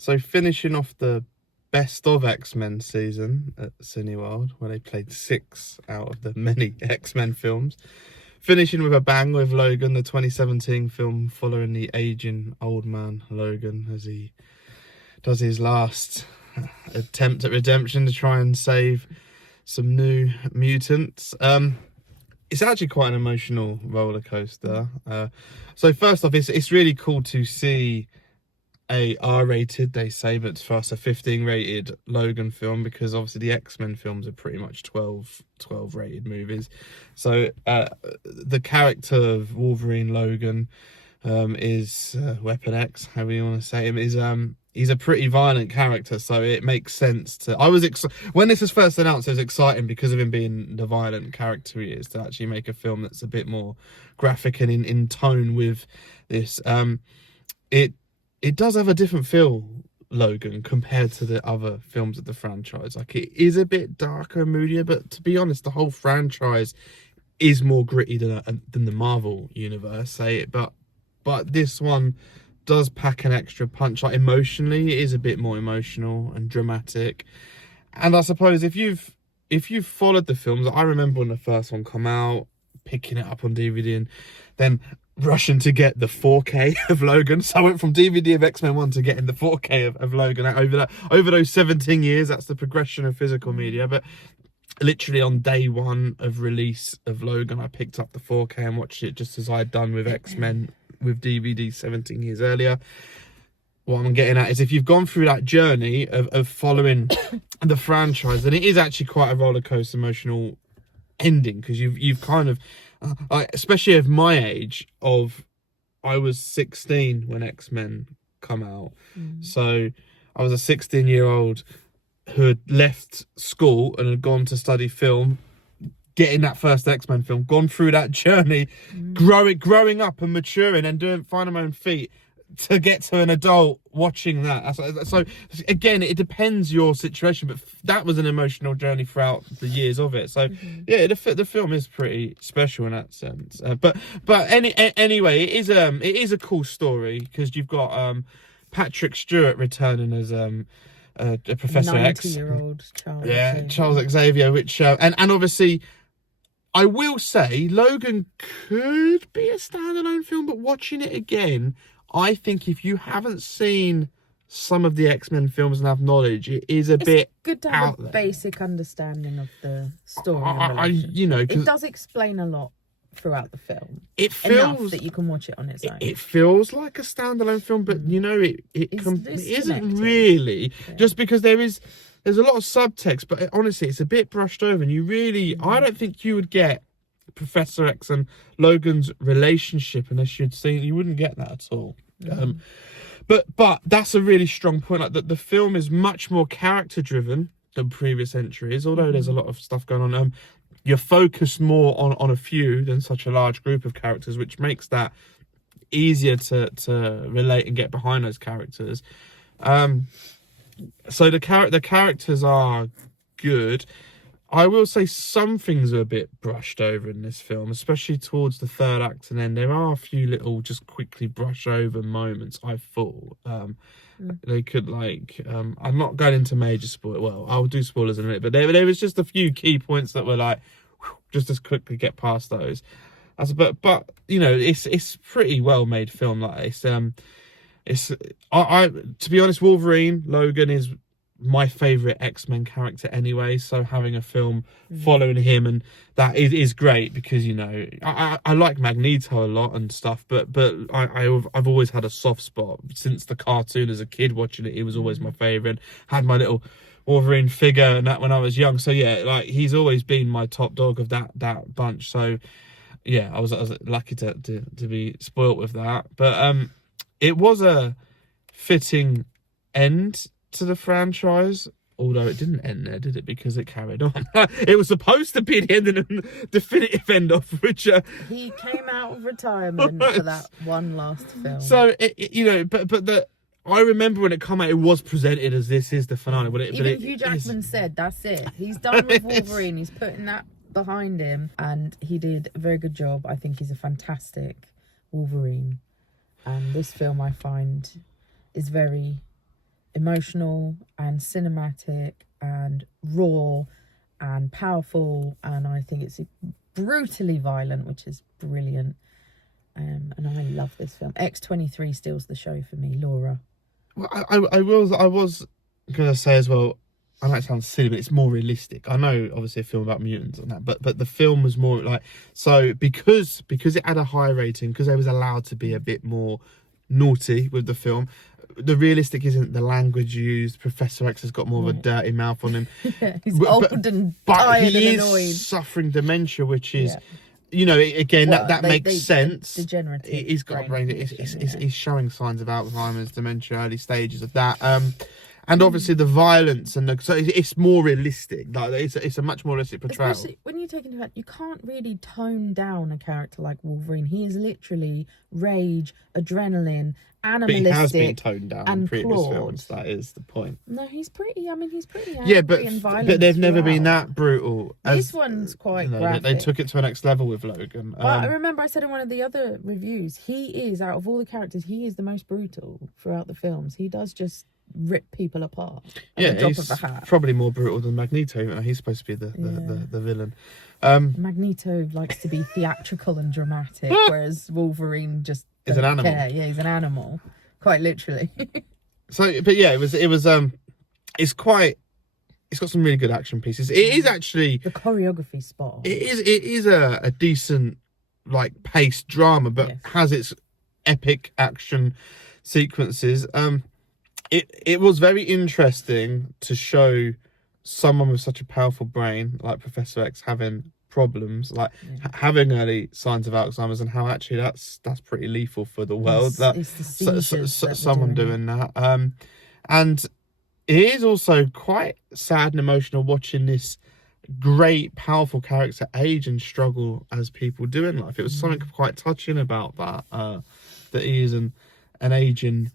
So finishing off the Best of X-Men season at Cineworld, where they played 6 out of the many X-Men films. Finishing with a bang with Logan, the 2017 film following the aging old man Logan as he does his last attempt at redemption to try and save some new mutants. It's actually quite an emotional roller coaster. So first off, it's really cool to see a R-rated, they say, but for us a 15 rated Logan film, because obviously the X-Men films are pretty much 12 rated movies. So the character of Wolverine Logan is Weapon X, however you want to say him, is he's a pretty violent character, so it makes sense to... when this was first announced, it was exciting because of him being the violent character he is, to actually make a film that's a bit more graphic and in tone with this. It does have a different feel, Logan, compared to the other films of the franchise. Like, it is a bit darker and moodier, but to be honest, the whole franchise is more gritty than the Marvel universe, say it. But this one does pack an extra punch. Like, emotionally, it is a bit more emotional and dramatic. And I suppose if you've followed the films, I remember when the first one come out, picking it up on DVD and then rushing to get the 4K of Logan. So I went from DVD of X-Men 1 to getting the 4K of Logan over those 17 years. That's the progression of physical media. But literally on day one of release of Logan, I picked up the 4K and watched it just as I had done with X-Men with DVD 17 years earlier. What I'm getting at is, if you've gone through that journey of following the franchise, then it is actually quite a roller coaster emotional ending, because you've kind of... especially of my age, I was 16 when X-Men come out. So I was a 16-year-old who had left school and had gone to study film, getting that first X-Men film, gone through that journey, growing up and maturing and finding my own feet, to get to an adult watching that. So again, it depends your situation, but that was an emotional journey throughout the years of it. So yeah, the film is pretty special in that sense. But anyway, it is a cool story, because you've got Patrick Stewart returning as a Professor X, 90-year-old Charles Xavier, which and obviously, I will say Logan could be a standalone film, but watching it again, I think if you haven't seen some of the X-Men films and have knowledge, it is it's good to have a basic understanding of the story. It does explain a lot throughout the film. It feels enough that you can watch it on its own. It feels like a standalone film, but it isn't really. Yeah. Just because there's a lot of subtext, but honestly, it's a bit brushed over, and I don't think you would get Professor X and Logan's relationship unless you wouldn't get that at all. But that's a really strong point. Like, the film is much more character driven than previous entries, although there's a lot of stuff going on. You're focused more on a few than such a large group of characters, which makes that easier to relate and get behind those characters. So the characters are good. I will say some things are a bit brushed over in this film, especially towards the third act and end. There are a few little just quickly brush over moments, I thought. They could, I'm not going into major spoil. Well, I'll do spoilers in a minute, but there was just a few key points that were just as quickly get past those. But it's pretty well made film. To be honest, Wolverine Logan is my favorite X-Men character anyway, so having a film following him, and that is great, because I like Magneto a lot and stuff, but I've always had a soft spot since the cartoon. As a kid watching it, he was always my favorite. Had my little Wolverine figure and that when I was young, so yeah, he's always been my top dog of that bunch. So yeah, I was lucky to be spoilt with that, but it was a fitting end to the franchise, although it didn't end there, did it? Because it carried on. It was supposed to be the end and definitive end of which he came out of retirement for that one last film. So I remember when it came out, it was presented as this is the finale. Even Hugh Jackman said that's it. He's done with Wolverine. He's putting that behind him, and he did a very good job. I think he's a fantastic Wolverine, and this film I find is very emotional and cinematic and raw and powerful, and I think it's brutally violent, which is brilliant. And I love this film. X-23 steals the show for me, Laura. Well, I was gonna say as well. I might sound silly, but it's more realistic. I know, obviously, a film about mutants and that, but the film was more like, so because it had a high rating, because they was allowed to be a bit more naughty with the film. The realistic isn't the language used. Professor X has got more of a dirty mouth on him. Yeah, he's old and tired and annoyed. He is suffering dementia, which is, you know, again, Well, that makes sense. Degenerative. He's got a brain. He's showing signs of Alzheimer's, dementia, early stages of that. And obviously the violence so it's more realistic. Like it's a much more realistic portrayal. Especially when you take into account, you can't really tone down a character like Wolverine. He is literally rage, adrenaline, animalistic. But he has been toned down in previous clawed. films. That is the point. No, he's pretty angry and violent. But they've never been throughout. that brutal. This one's quite graphic. They took it to the next level with Logan. But I remember I said in one of the other reviews, he is, out of all the characters, he is the most brutal throughout the films. He does just rip people apart. At the drop of a hat. Probably more brutal than Magneto. He's supposed to be the villain. Magneto likes to be theatrical and dramatic, whereas Wolverine just is an animal. Care. Yeah, he's an animal, quite literally. But yeah, it was. It's got some really good action pieces. It is actually the choreography spot on. It is a decent like paced drama, but has its epic action sequences. It was very interesting to show someone with such a powerful brain like Professor X having problems, like having early signs of Alzheimer's, and how actually that's pretty lethal for the world. Someone doing that. And it is also quite sad and emotional watching this great, powerful character age and struggle as people do in life. It was something quite touching about that. That he is an aging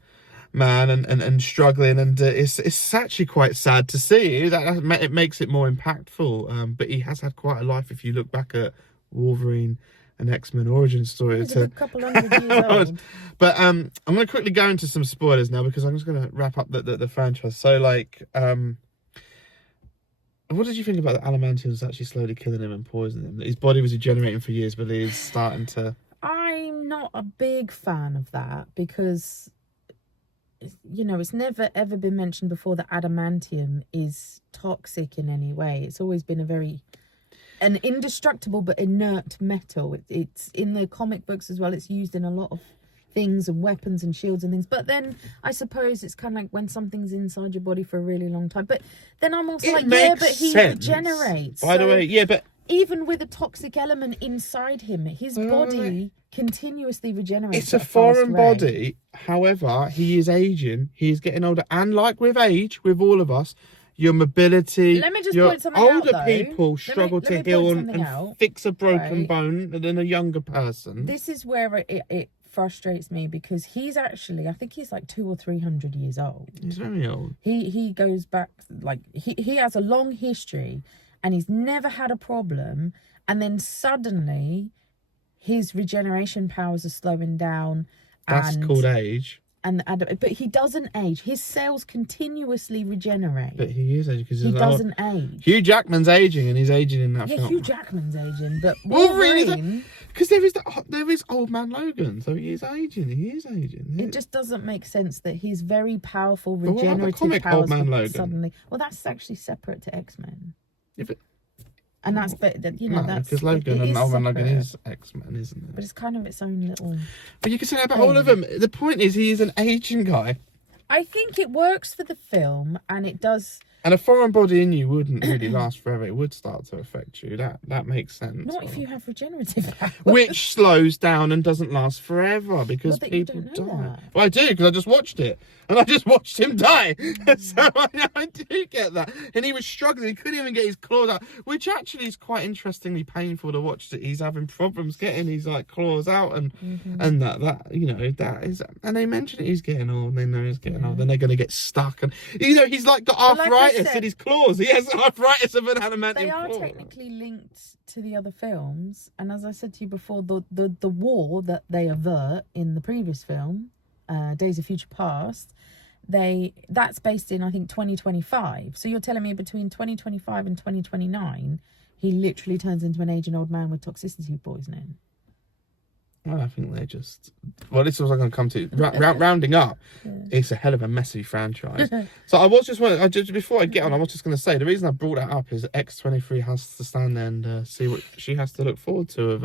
man and struggling, and it's actually quite sad to see. It makes it more impactful. But he has had quite a life if you look back at Wolverine and X-Men origin story. He's a couple hundred years old. But I'm going to quickly go into some spoilers now because I'm just going to wrap up the franchise. So like, what did you think about the adamantium actually slowly killing him and poisoning him? His body was regenerating for years, but he's starting to. I'm not a big fan of that because, you know, it's never ever been mentioned before that adamantium is toxic in any way. It's always been an indestructible but inert metal. It's in the comic books as well. It's used in a lot of things and weapons and shields and things. But then I suppose it's kind of like when something's inside your body for a really long time. But then I'm also but he regenerates. By the way, but even with a toxic element inside him, his body continuously regenerates. It's a foreign body. However, he is aging. He is getting older. And like with age, with all of us, your mobility, let me just point something older out, people struggle to heal and fix a broken bone than a younger person. This is where it frustrates me because he's actually, I think he's like 200 or 300 years old. He's very old. He goes back, like, he has a long history and he's never had a problem. And then suddenly his regeneration powers are slowing down. That's called age. But he doesn't age. His cells continuously regenerate. But he is aging because he doesn't age. Hugh Jackman's aging, and he's aging in that film. Yeah, Hugh Jackman's aging, but Wolverine. Because there is old man Logan, so he is aging. He is aging. It just doesn't make sense that his very powerful regenerative powers old man Logan suddenly. Well, that's actually separate to X-Men. Yeah, but. And that's, but you know, that's because Logan and Old Man Logan is X-Men, isn't it? But it's kind of its own little. But you can say that about all of them. The point is, he is an aging guy. I think it works for the film, and it does. And a foreign body in you wouldn't really last forever. It would start to affect you. That makes sense. Not if you have regenerative powers. Which slows down and doesn't last forever because people die. That. Well, I do, because I just watched it. And I just watched him die. So I do get that. And he was struggling. He couldn't even get his claws out. Which actually is quite interestingly painful to watch. That he's having problems getting his claws out. And that you know, that is... And they mention it, he's getting old. And they know he's getting old. Then they're going to get stuck. And, you know, he's got arthritis in his claws. He has arthritis of an adamantium They are claw. technically linked to the other films. And as I said to you before, the war that they avert in the previous film, Days of Future Past, that's based in, I think, 2025. So you're telling me between 2025 and 2029, he literally turns into an aging old man with toxicity poisoning. Well, I think they just... Well, this is what I'm going to come to. Rounding up, it's a hell of a messy franchise. So I was just... before I get on, I was just going to say, the reason I brought that up is that X-23 has to stand there and see what she has to look forward to of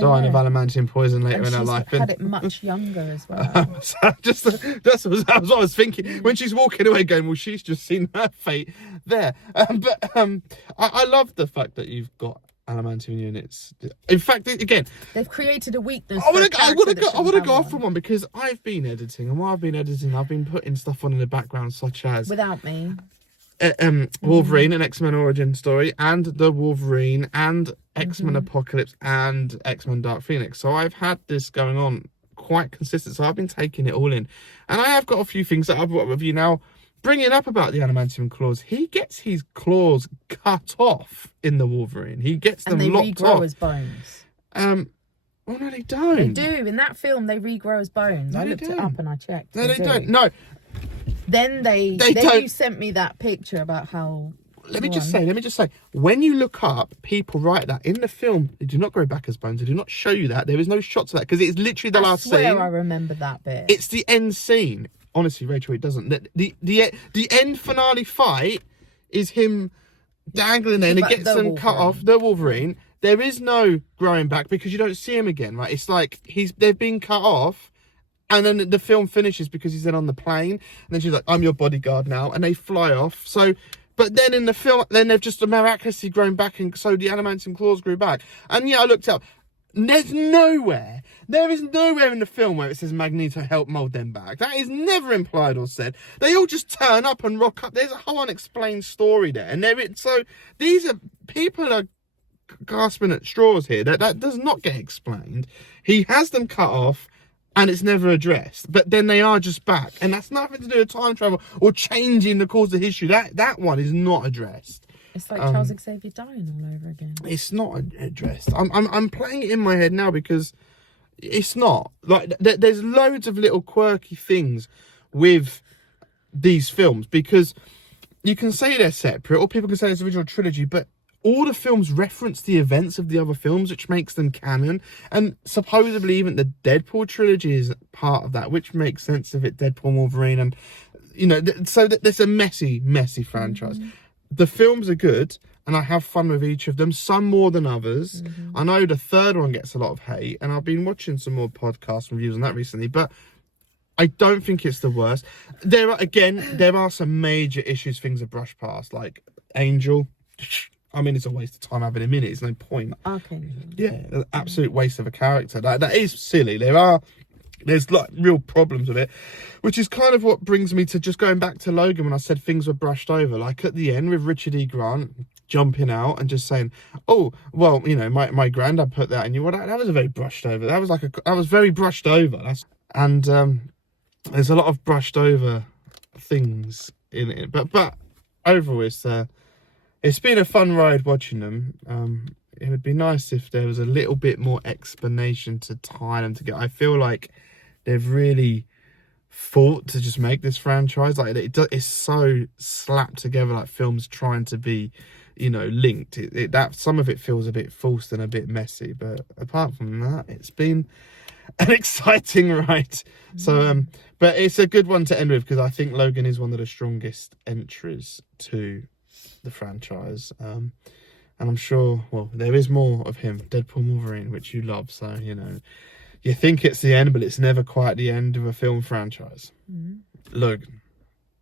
dying of adamantium poison later in her life. And had it much younger as well. So that's what I was thinking. When she's walking away going, well, she's just seen her fate there. I love the fact that you've got adamantium units. In fact, again, they've created a weakness. I want to go off from one because I've been editing, and while I've been editing, I've been putting stuff on in the background, such as without me, Wolverine, an X-Men origin story, and the Wolverine, and X-Men Apocalypse, and X-Men Dark Phoenix. So I've had this going on quite consistent. So I've been taking it all in, and I have got a few things that I've got with you now. Bringing up about the adamantium claws, he gets his claws cut off in the Wolverine. He gets them locked off. And they regrow as bones. Oh no, they don't. They do. In that film, they regrow as bones. No, I looked it up and I checked. No, they don't. No. Then don't. You sent me that picture about how... Let me just say, when you look up, people write that in the film, they do not grow back as bones. They do not show you that. There is no shots of that because it's literally the last scene. I remember that bit. It's the end scene. Honestly, Rachel, it doesn't. The end finale fight is him dangling there and he gets them cut off. The Wolverine. There is no growing back because you don't see him again, right? It's like they've been cut off, and then the film finishes because he's then on the plane, and then she's like, "I'm your bodyguard now," and they fly off. So, but then in the film, then they've just miraculously grown back, and so the adamantium claws grew back. And yeah, I looked up. There is nowhere in the film where it says Magneto helped mould them back. That is never implied or said. They all just turn up and rock up. There's a whole unexplained story there. And so these are, people are gasping at straws here. That does not get explained. He has them cut off and it's never addressed. But then they are just back. And that's nothing to do with time travel or changing the course of history. That one is not addressed. It's like Charles Xavier dying all over again. It's not addressed. I'm playing it in my head now because it's not. Like there's loads of little quirky things with these films because you can say they're separate or people can say it's the original trilogy, but all the films reference the events of the other films, which makes them canon. And supposedly even the Deadpool trilogy is part of that, which makes sense of it. Deadpool, Wolverine, and so there's a messy franchise. The films are good, and I have fun with each of them, some more than others. I know the third one gets a lot of hate, and I've been watching some more podcast reviews on that recently, but I don't think it's the worst. There are some major issues things are brushed past, like Angel. I mean, it's a waste of time having him in it. There's no point. Okay. Yeah, an absolute waste of a character. That is silly. There's like real problems with it, which is kind of what brings me to just going back to Logan when I said things were brushed over. Like at the end with Richard E. Grant jumping out and just saying, "Oh, well, my granddad put that in you." Well, that was a very brushed over. That was very brushed over. There's a lot of brushed over things in it, but overall, it's been a fun ride watching them. It would be nice if there was a little bit more explanation to tie them together. I feel like they've really fought to just make this franchise. Like it's so slapped together, like films trying to be, linked. That some of it feels a bit forced and a bit messy. But apart from that, it's been an exciting ride. So, but it's a good one to end with because I think Logan is one of the strongest entries to the franchise. And I'm sure, well, there is more of him, Deadpool Wolverine, which you love. So, you think it's the end, but it's never quite the end of a film franchise. Logan.